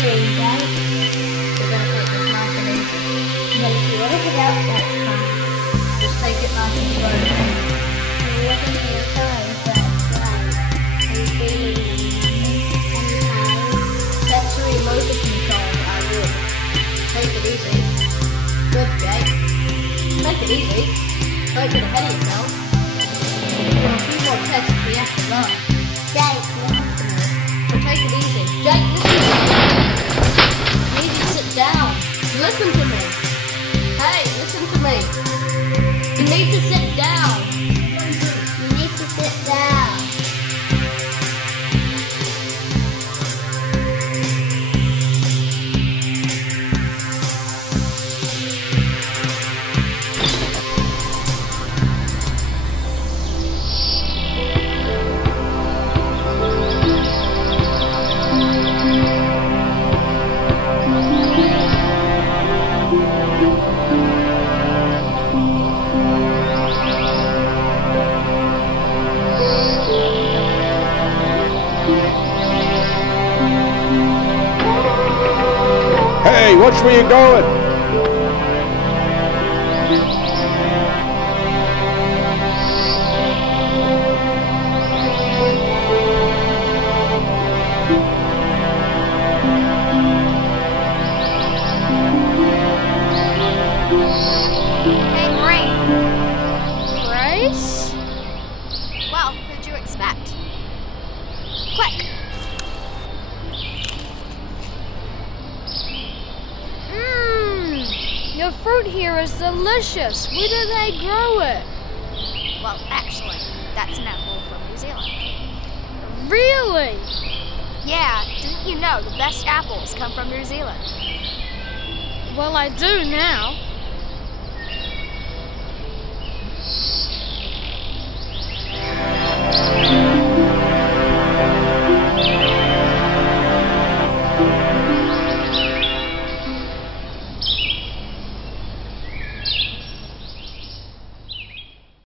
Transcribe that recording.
feeling, guys. We're going to take this nice and easy. But if you want to get out, that's fine. Just take it nice and slow. Are you looking at your toes? That's right. Are you feeling any pain? Sensory motor control, I would. Take it easy. Good, Jake. Take it easy. Don't get ahead of yourself. We've got a few more tests we have to learn. Jake, listen to me. So take it easy. Jake, listen to me. You need to sit down. Listen to me. Hey, listen to me. You need to sit down. You need to sit down. Hey, watch where you're going. Hey, Marie. Grace? Well, who'd you expect? Quick. Your fruit here is delicious. Where do they grow it? Well, actually, that's an apple from New Zealand. Really? Yeah, didn't you know the best apples come from New Zealand? Well, I do now.